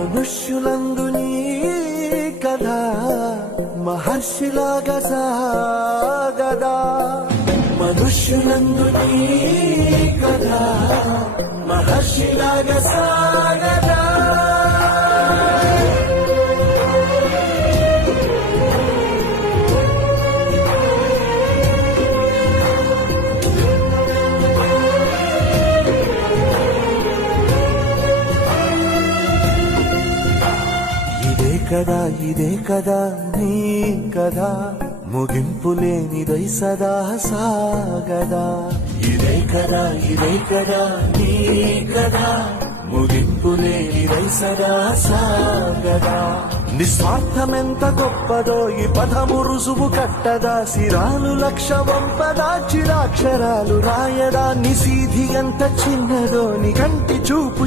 మనుష్యులందు నీ కథ మహర్షిలాగా సాగదా, మనుష్యులందు నీ కథ మహర్షిలాగా సాగదా. ఇదే కదా నీ కదా ముగింపు లేనిదై సదా సాగదా. ఇదే కదా నీ కదా ముగింపు లేనిదై సదా సాగదా. నిస్వార్థమెంత గొప్పదో ఈ పదము రుజువు కట్టదా, సిరాలు లక్ష వంపదా చిరాక్షరాలు రాయదా, నిసీధి ఎంత చిన్నదో నీ కంటి చూపు